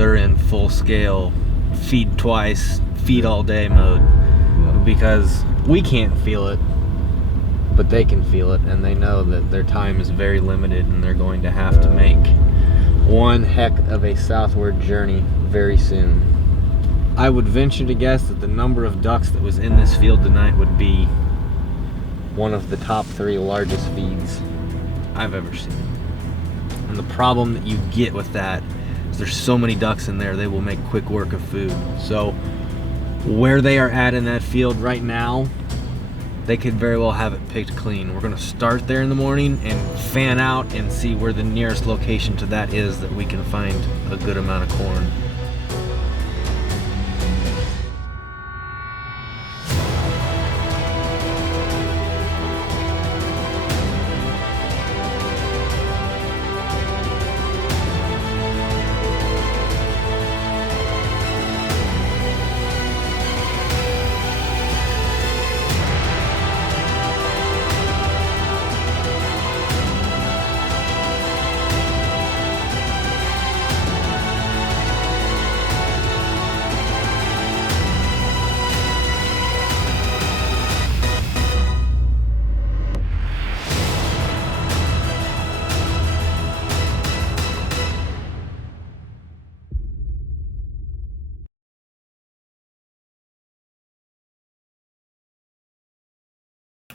they're in full scale, feed twice, feed all day mode. Because we can't feel it, but they can feel it, and they know that their time is very limited and they're going to have to make one heck of a southward journey very soon. I would venture to guess that the number of ducks that was in this field tonight would be one of the top 3 largest feeds I've ever seen. And the problem that you get with that is there's so many ducks in there, they will make quick work of food. So where they are at in that field right now, they could very well have it picked clean. We're gonna start there in the morning and fan out and see where the nearest location to that is that we can find a good amount of corn.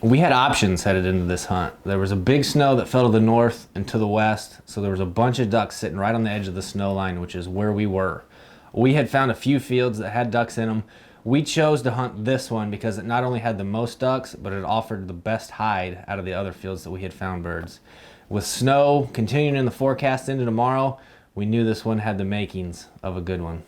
We had options headed into this hunt. There was a big snow that fell to the north and to the west, so there was a bunch of ducks sitting right on the edge of the snow line, which is where we were. We had found a few fields that had ducks in them. We chose to hunt this one because it not only had the most ducks, but it offered the best hide out of the other fields that we had found birds. With snow continuing in the forecast into tomorrow, we knew this one had the makings of a good one.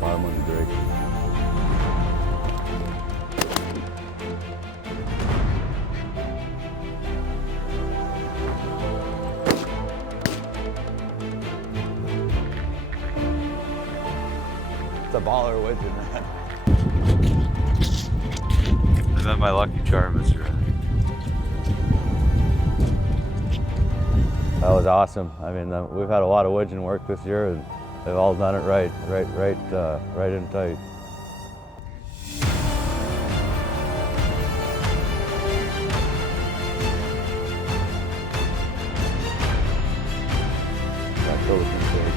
Bottom one's a drake. It's a baller wedge in that. I've been my lucky charm, Mr. That was awesome. I mean, we've had a lot of wedging work this year, and they've all done it right in tight. That goes insane.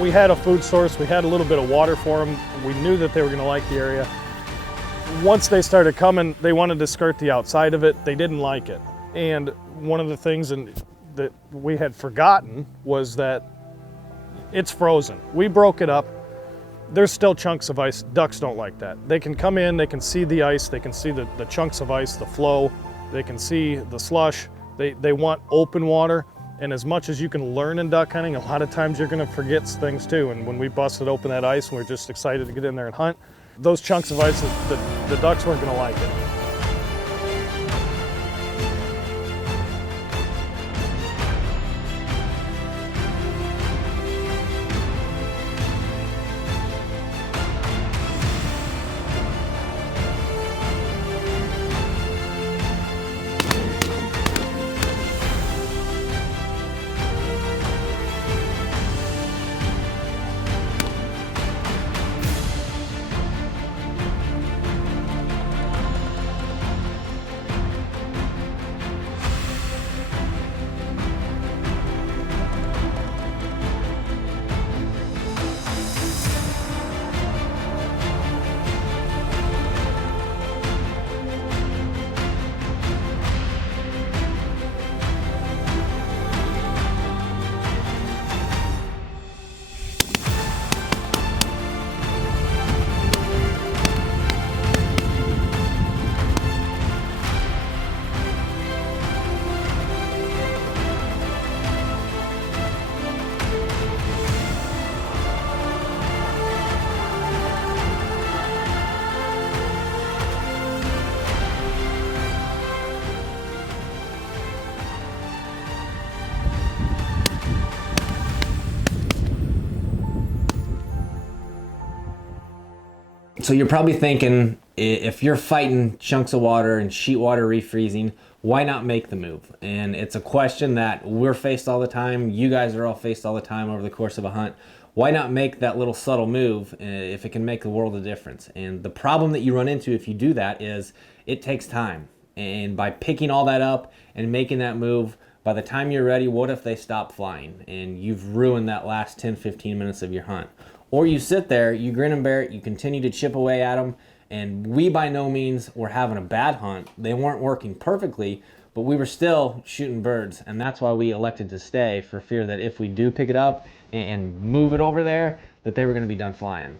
We had a food source, we had a little bit of water for them. We knew that they were gonna like the area. Once they started coming, they wanted to skirt the outside of it. They didn't like it. And one of the things that we had forgotten was that it's frozen. We broke it up. There's still chunks of ice. Ducks don't like that. They can come in, they can see the ice, they can see the chunks of ice, the flow, they can see the slush. They want open water. And as much as you can learn in duck hunting, a lot of times you're gonna forget things too. And when we busted open that ice and we were just excited to get in there and hunt, those chunks of ice, the ducks weren't gonna like it. So you're probably thinking, if you're fighting chunks of water and sheet water refreezing, why not make the move? And it's a question that we're faced all the time. You guys are all faced all the time over the course of a hunt. Why not make that little subtle move if it can make the world of difference? And the problem that you run into if you do that is it takes time. And by picking all that up and making that move, by the time you're ready, what if they stop flying and you've ruined that last 10, 15 minutes of your hunt? Or you sit there, you grin and bear it, you continue to chip away at them, and we by no means were having a bad hunt. They weren't working perfectly, but we were still shooting birds, and that's why we elected to stay, for fear that if we do pick it up and move it over there, that they were going to be done flying.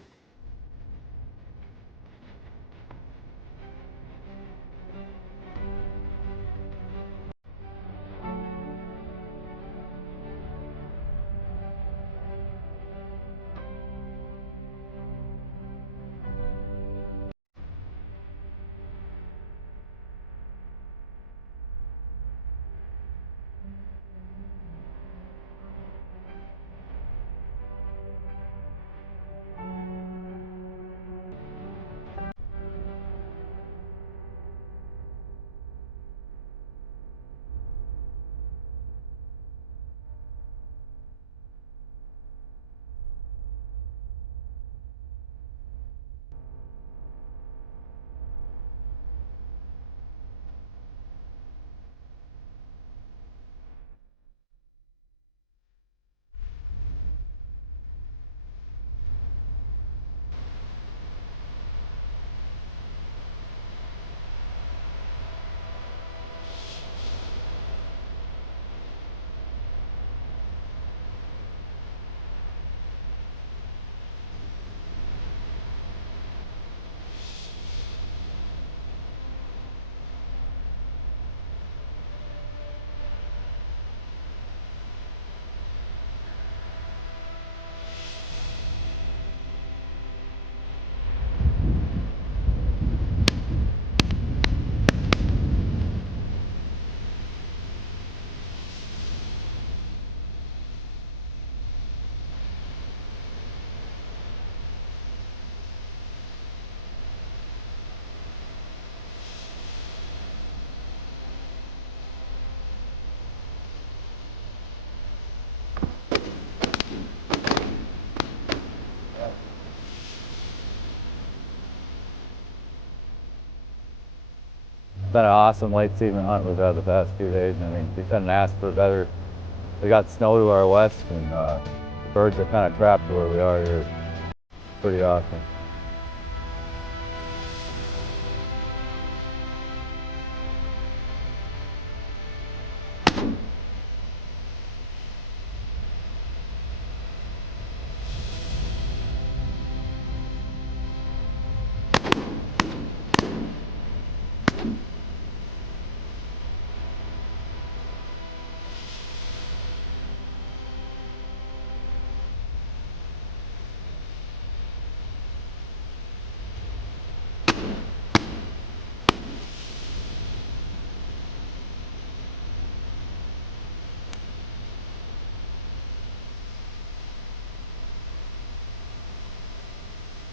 It's been an awesome late season hunt we've had the past few days. I mean, we couldn't ask for better. We got snow to our west, and the birds are kind of trapped where we are here. Pretty awesome.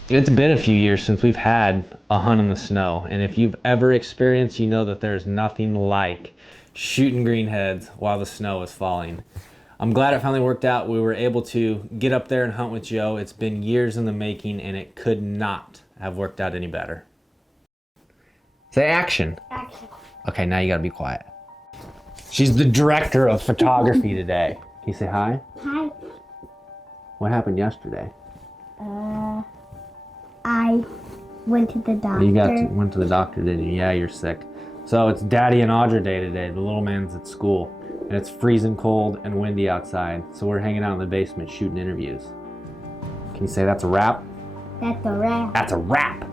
It's been a few years since we've had a hunt in the snow, and if you've ever experienced, you know that there's nothing like shooting greenheads while the snow is falling. I'm glad it finally worked out. We were able to get up there and hunt with Joe. It's been years in the making, and it could not have worked out any better. Say action. Action. Okay, now you gotta be quiet. She's the director of photography today. Can you say hi? Hi. What happened yesterday? I went to the doctor. You went to the doctor, didn't you? Yeah, you're sick. So it's Daddy and Audra day today. The little man's at school, and it's freezing cold and windy outside. So we're hanging out in the basement shooting interviews. Can you say that's a wrap? That's a wrap. That's a wrap.